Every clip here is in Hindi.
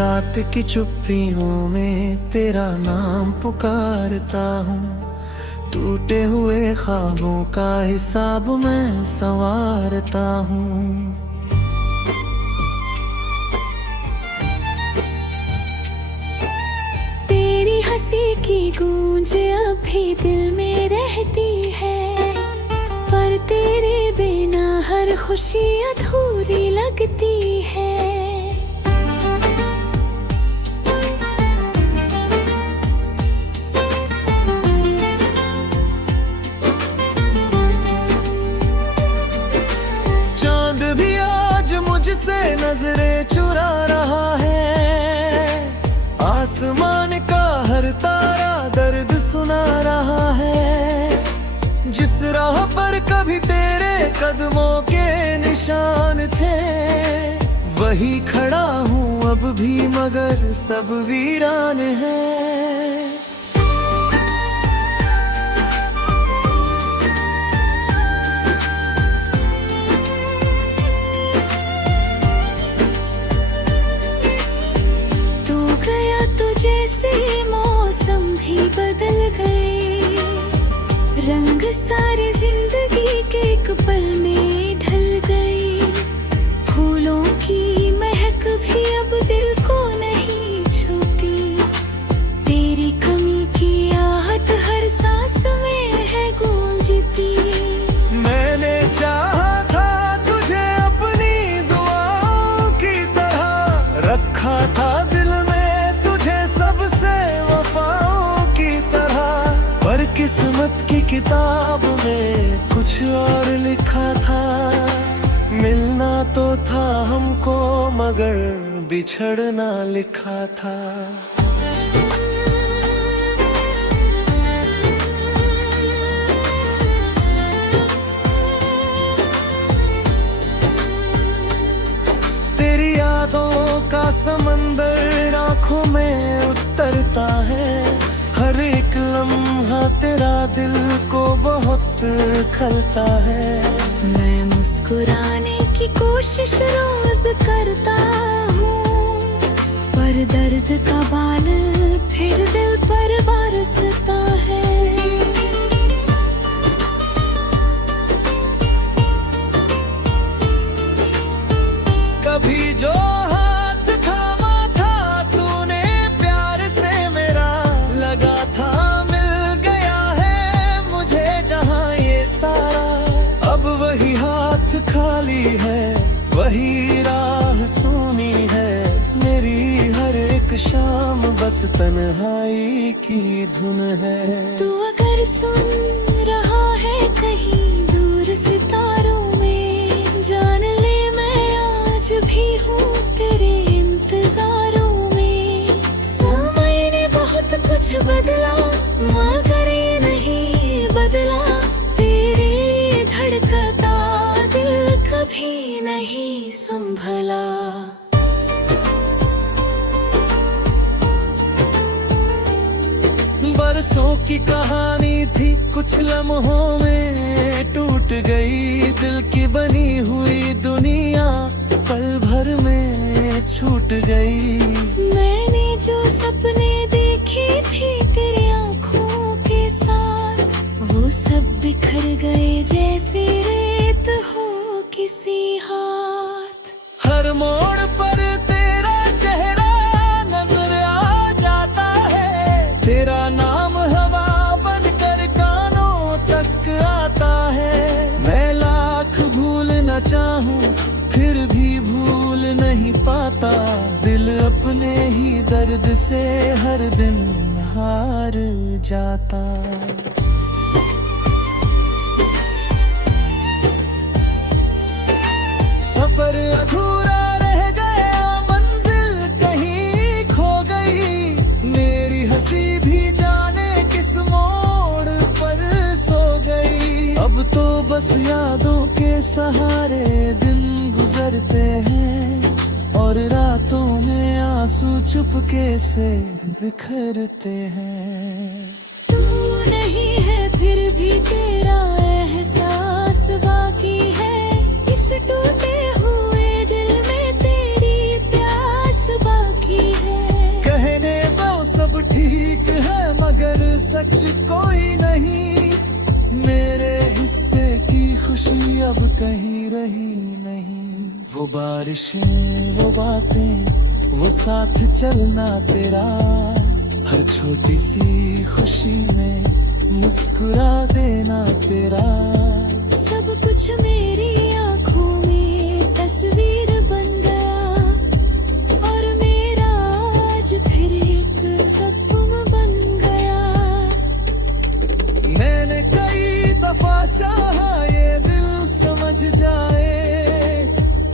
रात की चुप्पियों में तेरा नाम पुकारता हूँ। टूटे हुए ख्वाबों का हिसाब मैं संवारता हूँ। तेरी हंसी की गूंज अभी दिल में रहती है, पर तेरे बिना हर खुशी अधूरी लगती है। चांद भी आज मुझसे नजरें चुरा रहा है, आसमान का हर तारा दर्द सुना रहा है। जिस राह पर कभी तेरे कदमों के निशान थे, वही खड़ा हूँ अब भी, मगर सब वीरान है। जैसे मौसम भी बदल गए, रंग सारे जिंदगी के एक पल में ढल गए। फूलों की महक भी अब दिल को नहीं छूती, तेरी कमी की आहट हर सांस में है गूंजती। मैंने चाहा था तुझे अपनी दुआओं की तरह, रखा था दिल में किस्मत की किताब में कुछ और लिखा था। मिलना तो था हमको, मगर बिछड़ना लिखा था। तेरी यादों का समंदर आंखों में उतरता है, हर एक लम्हा तेरा दिल को बहुत खलता है। मैं मुस्कुराने की कोशिश रोज करता हूँ, पर दर्द का बाल फिर दिल पर बरसता है। कभी जो खाली है, वही राह सूनी है। मेरी हर एक शाम बस तन्हाई की धुन है। तू अगर सुन रहा है कहीं दूर सितारों में, जान ले मैं आज भी हूँ तेरे इंतजारों में। समय ने बहुत कुछ बदला, मगर ये नहीं बदला तेरे धड़कता कभी नहीं संभला। बरसों की कहानी थी कुछ लम्हों में टूट गई, दिल की बनी हुई दुनिया पल भर में छूट गई। मैंने जो सपने देखे थे तेरी आँखों के साथ, वो सब बिखर गए जैसे रेत हो किसी हाथ। हर मोड़ पर तेरा चेहरा नजर आ जाता है, तेरा नाम हवा बनकर कानों तक आता है। मैं लाख भूलना चाहूँ फिर भी भूल नहीं पाता, दिल अपने ही दर्द से हर दिन हार जाता। सफर अधूरा रह गया, मंजिल कहीं खो गई। मेरी हंसी भी जाने किस मोड़ पर सो गई। अब तो बस यादों के सहारे दिन गुजरते हैं, और रातों में आंसू चुपके से बिखरते हैं। तू नहीं है फिर भी तेरा एहसास बाकी है, इस टूटे हुए दिल में तेरी प्यास बाकी अब कहीं रही नहीं। वो बारिशें, वो बातें, वो साथ चलना तेरा, हर छोटी सी खुशी में मुस्कुरा देना तेरा। सब कुछ मेरी आँखों में तस्वीर बन गया, और मेरा आज फिर एक सपना बन गया। मैंने कई दफा चाहा ये दिल समझ जाए,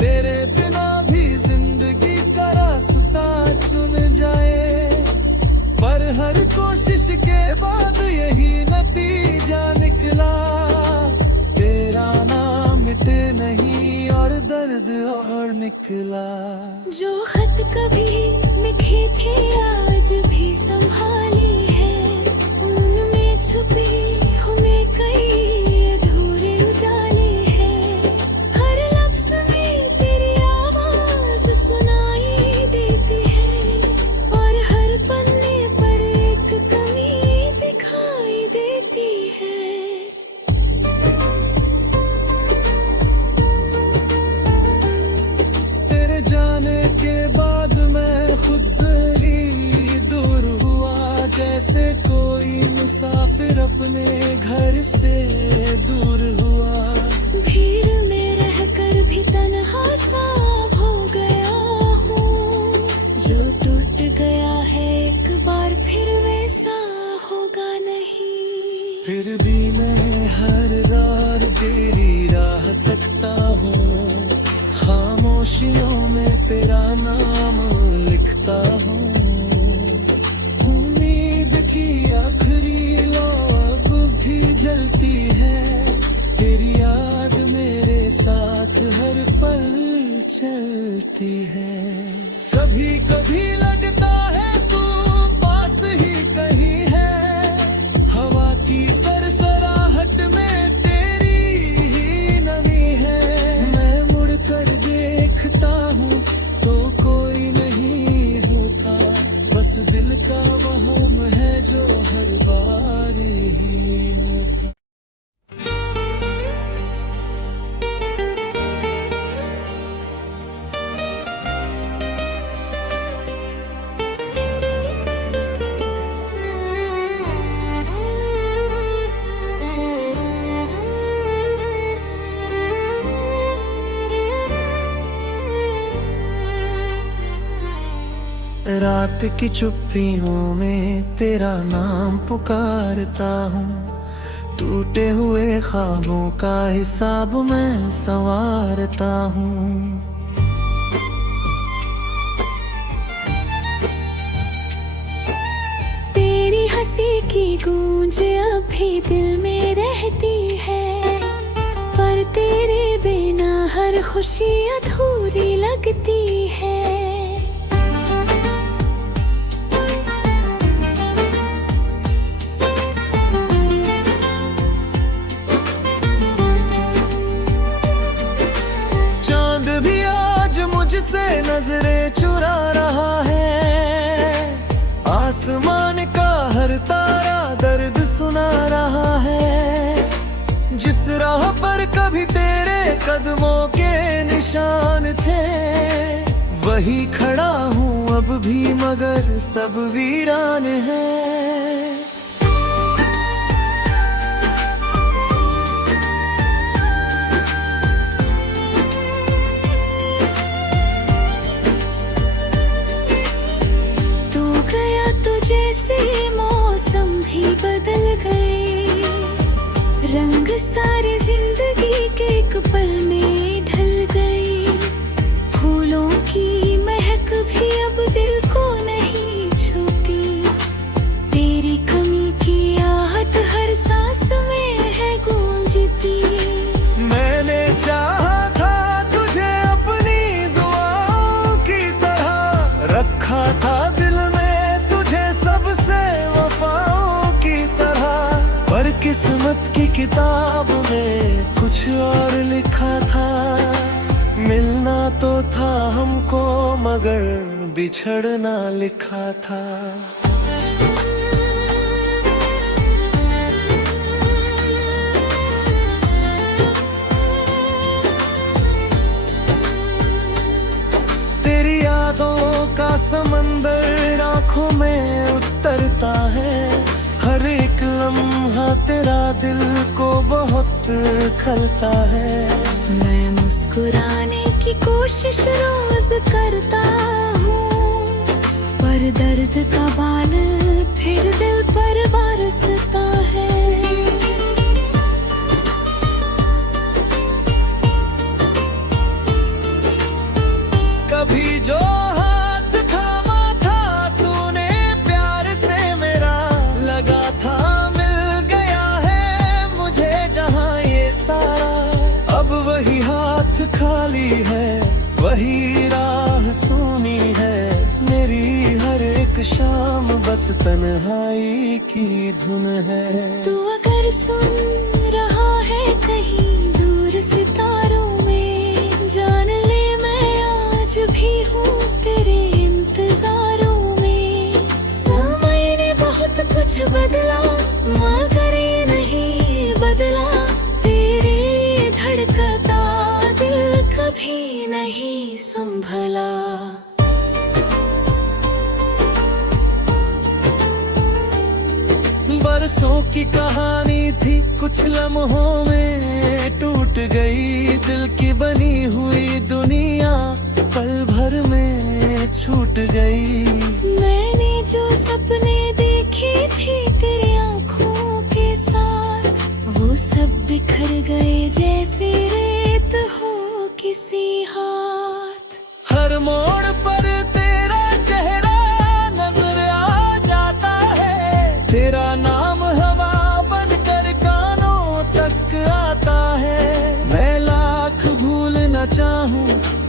तेरे बिना भी जिंदगी का रास्ता चुन जाए, पर हर कोशिश के बाद यही नतीजा निकला। तेरा नाम मिटे नहीं और दर्द और निकला। जो खत कभी लिखे थे आज भी संभाले हैं, उनमें छुपी हमें कई अधूरे उजाले हैं। हर लफ्ज में तेरी आवाज सुनाई देती है, और हर पन्ने पर एक कमी दिखाई देती है। तेरे जाने के बाद मैं खुद से ही दूर हुआ, जैसे कोई मुसाफिर अपने घर से दूर हुआ। भीड़ में रहकर भी तन्हा सा हो गया हूँ, जो टूट गया है एक बार फिर वैसा होगा नहीं। फिर भी मैं हर रात तेरी राह तकता हूँ, खामोशियों में तेरा नाम लिखता हूँ। उम्मीद की आखिरी लौ अब भी जलती है, तेरी याद मेरे साथ हर पल चलती है। कभी कभी लगता है तू पास ही कहीं है, हवा की सरसराहट में तेरी ही नमी है। मैं मुड़ कर देखता हूँ तो कोई नहीं होता, बस दिल का वहम है जो हर बार ही होता। रात की चुप्पियों में तेरा नाम पुकारता हूँ, टूटे हुए ख्वाबों का हिसाब मैं संवारता हूँ। तेरी हंसी की गूंज अभी दिल में रहती है, पर तेरे बिना हर खुशी अधूरी लगती है। चांद भी आज मुझसे नजरें चुरा रहा है, आसमान का हर तारा दर्द सुना रहा है। जिस राह पर कभी तेरे कदमों के निशान थे, वही खड़ा हूँ अब भी मगर सब वीरान है। जैसे मौसम भी बदल गए, रंग सारे जिंदगी के एक पल में ढल गए। फूलों की महक भी अब दिल को नहीं छूती, तेरी कमी की आहट हर सांस में है गूंजती। मैंने चाहा था तुझे अपनी दुआओं की तरह, रखा था दिल में सबसे वफाओं की तरह, पर किस्मत की किताब में कुछ और लिखा था। मिलना तो था हमको मगर बिछड़ना लिखा था। आंखों में उतरता है। हर एक लम्हा तेरा दिल को बहुत खलता है। मैं मुस्कुराने की कोशिश रोज करता हूँ, पर दर्द का बाल फिर दिल पर बरसता है। कभी जो हाथ थामा था तूने प्यार से मेरा, लगा था मिल गया है मुझे जहां ये सारा। अब वही हाथ खाली है, वही राह सूनी है। मेरी हर एक शाम बस तन्हाई की धुन है। तू अगर सुन रहा है कहीं दूर सितारों में, जान ले मैं आज भी हूँ तेरे इंतजारों में। समय ने बहुत कुछ बदला मगर ये नहीं बदला, तेरे लिए धड़कता दिल कभी नहीं संभला। बरसों की कहानी थी कुछ लम्हों में टूट गई। दिल की बनी हुई दुनिया पल भर में छूट गई। मैंने जो सपने देखे थे तेरी आँखों के साथ, वो सब बिखर गए जैसे रेत हो किसी हाथ। हर मोड़ पर तेरा चेहरा नजर आ जाता है। तेरा नाम हवा बनकर कानों तक आता है। मैं लाख भूलना चाहूं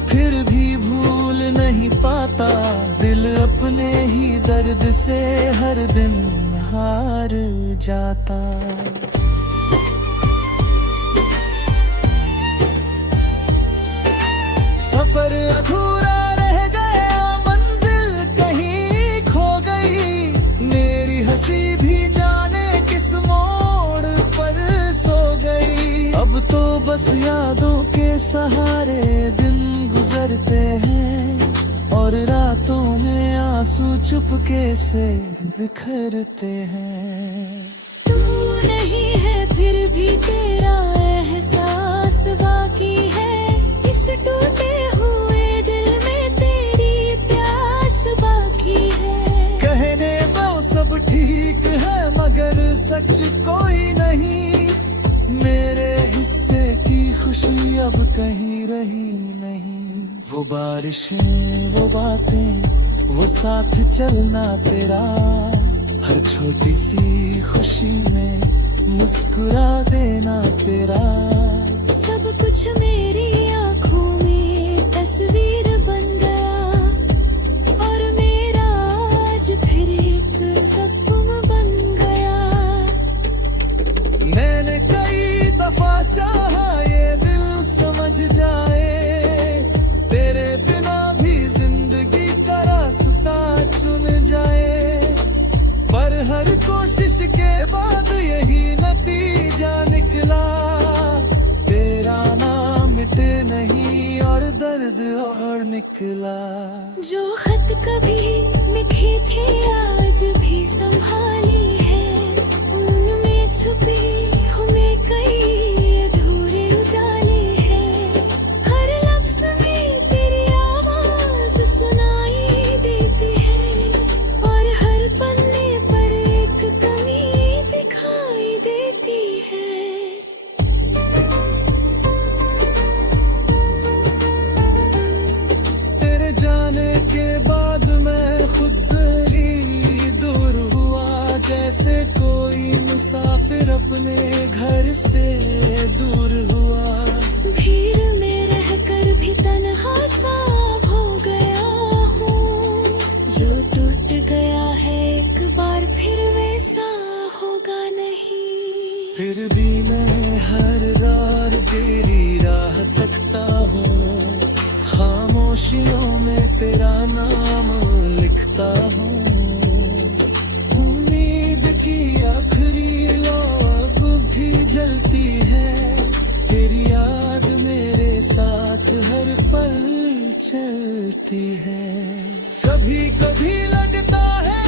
फिर भी भूल नहीं पाता। दिल अपने ही दर्द से हर दिन हार जाता। सफर अधूरा रह गया, मंजिल कहीं खो गई। मेरी हंसी भी जाने किस मोड़ पर सो गई। अब तो बस यादों के सहारे दिन गुजरते हैं, और रातों में आंसू चुपके से बिखरते हैं। तू नहीं है फिर भी तेरा एहसास बाकी है। इस टूटे हुए दिल में तेरी प्यास बाकी है। कहने दो सब ठीक है मगर सच कोई नहीं। मेरे हिस्से की खुशी अब कहीं रही नहीं। वो बारिशें, वो बातें, वो साथ चलना तेरा। हर छोटी सी खुशी में मुस्कुरा देना तेरा। सब कुछ मेरी आँखों में तस्वीर बन गया, और मेरा आज फिर एक सपना बन गया। मैंने कई दफा चाहा ये दिल समझ जाए। तेरे बिना भी जिंदगी का रास्ता चुन जाए। पर हर कोशिश के बाद यही नतीजा निकला। तेरा नाम मिटे नहीं और दर्द और निकला। जो खत कभी लिखे थे आज भी संभाली है, उनमें छुपी हमें कई अधूरे उजाले हैं। हर लफ्ज में तेरी आवाज सुनाई देती है, और हर पन्ने पर एक कमी दिखाई देती है। तेरे जाने के बाद मैं खुद से ही दूर हुआ। जैसे कोई मुसाफिर अपने घर से दूर हुआ। भीड़ में रहकर भी तन्हा सा हो गया हूँ। जो टूट गया है एक बार फिर वैसा होगा नहीं। फिर भी मैं हर रात तेरी राह तकता हूँ। खामोशियों में तेरा नाम लिखता हूँ। उम्मीद की आखिरी लौ अब भी जलती है। तेरी याद मेरे साथ हर पल चलती है। कभी कभी लगता है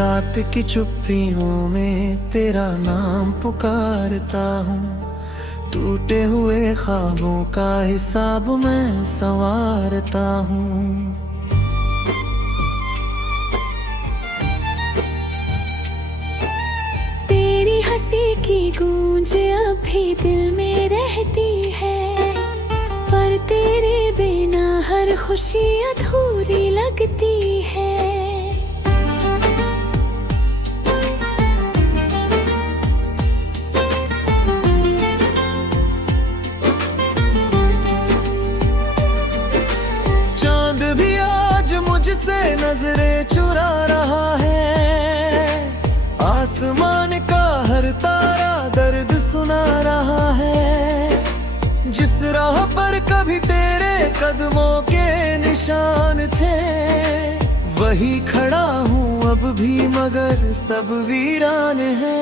रात की चुप्पियों में तेरा नाम पुकारता हूँ, टूटे हुए ख्वाबों का हिसाब मैं संवारता हूँ। तेरी हंसी की गूंज अभी दिल में रहती है, पर तेरे बिना हर खुशी अधूरी लगती है। चांद भी आज मुझसे नजरें चुरा रहा है, आसमान का हर तारा दर्द सुना रहा है। जिस राह पर कभी तेरे कदमों के निशान थे, वही खड़ा हूँ अब भी, मगर सब वीरान है।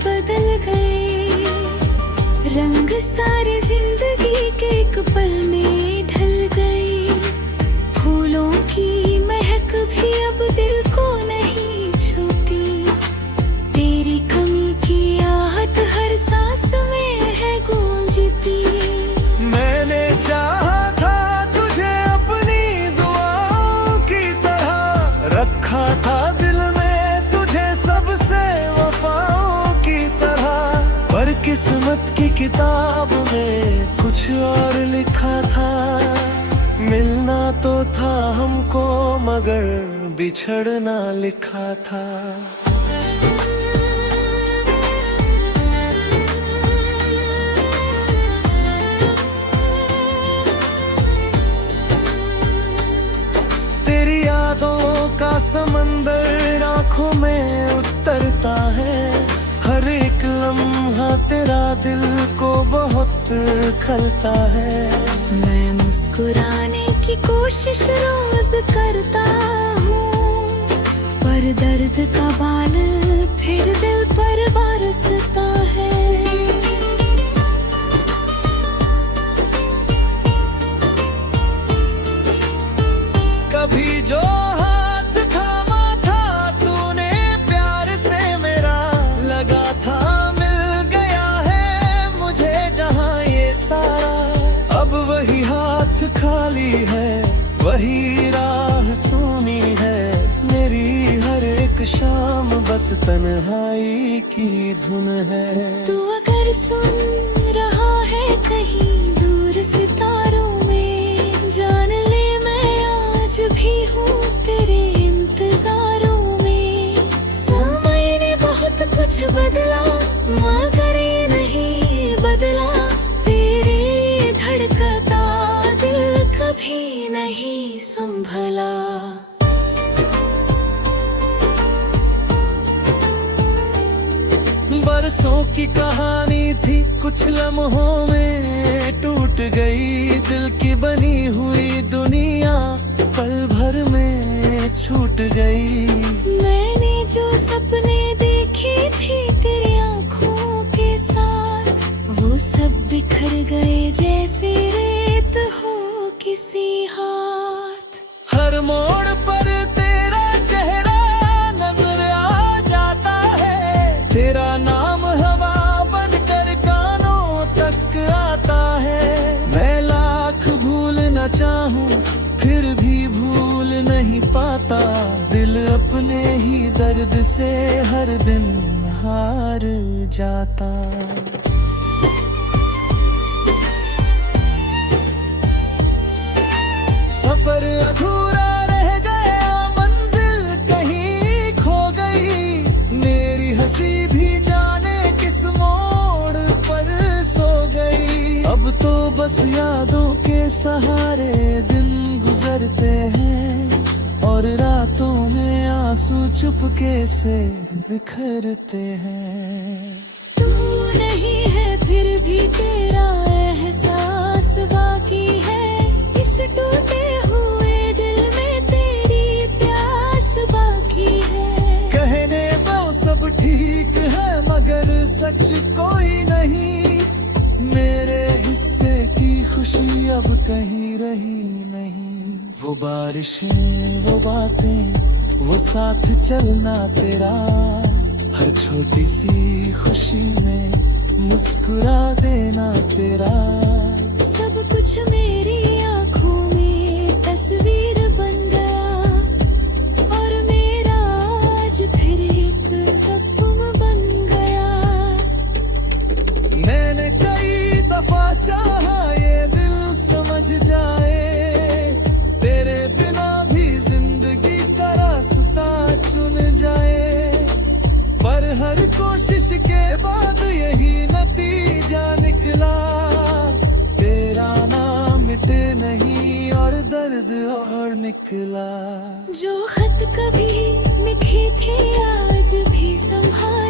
बदल गए, रंग सारे जिंदगी के एक पल में ढल गए। फूलों की महक भी अब दिल को नहीं छूती, तेरी कमी की आहट हर सांस में है गूंजती। मैंने चाहा था तुझे अपनी दुआओं की तरह, रखा था दिल में तुझे सबसे वफाओं की तरह, पर किस्मत की किताब में कुछ और लिखा था। मिलना तो था हमको मगर बिछड़ना लिखा था। तेरी यादों का समंदर आंखों में उतरता है, हर एक लम्हा तेरा दिल को बहुत खलता है। मैं मुस्कुराने की कोशिश रोज करता हूँ, पर दर्द का बाल फिर दिल पर बरसता है। कभी जो हाथ थामा था तूने प्यार से मेरा, लगा था मिल गया है मुझे जहां ये सारा। अब वही हाथ खाली है, वही राह सूनी है, मेरी हर एक शाम बस तन्हाई की धुन है। तू अगर सुन रहा है कहीं दूर सितारों में, जान ले मैं आज भी हूँ तेरे इंतजारों में। समय ने बहुत कुछ बदला मगर ये नहीं बदला, तेरे लिए धड़कता दिल कभी नहीं संभला। बरसों की कहानी थी कुछ लम्हों में टूट गई, दिल की बनी हुई दुनिया पल भर में छूट गई। मैंने जो सपने देखे थे तेरी आँखों के साथ, वो सब बिखर गए जैसे रेत हो किसी हाथ। हर मोड़ पर तेरा चेहरा नजर आ जाता है, तेरा नाम हवा बनकर कानों तक आता है। मैं लाख भूलना चाहूं फिर भी भूल नहीं पाता, दिल अपने ही दर्द से हर दिन हार जाता। सफर अधूरा रह गया, मंजिल कहीं खो गई, मेरी हंसी भी जाने किस मोड़ पर सो गई। अब तो बस यादों के सहारे दिन गुजरते हैं, और रातों में आंसू चुपके से बिखरते हैं। तू नहीं है फिर भी तेरा एहसास बाकी है, इस टूटे हुए दिल में तेरी प्यास बाकी कहीं रही नहीं। वो बारिशें, वो बातें, वो साथ चलना तेरा, हर छोटी सी खुशी में मुस्कुरा देना तेरा। सब कुछ मेरी आंखों में तस्वीर बन गया, और मेरा आज फिर एक सपना बन गया। मैंने कई दफा चाहा ये दिल समझ जाए, तेरे बिना भी जिंदगी का रास्ता चुन जाए, पर हर कोशिश के बाद यही नतीजा निकला। तेरा नाम मिटे नहीं और दर्द और निकला। जो खत कभी लिखे थे आज भी संभाल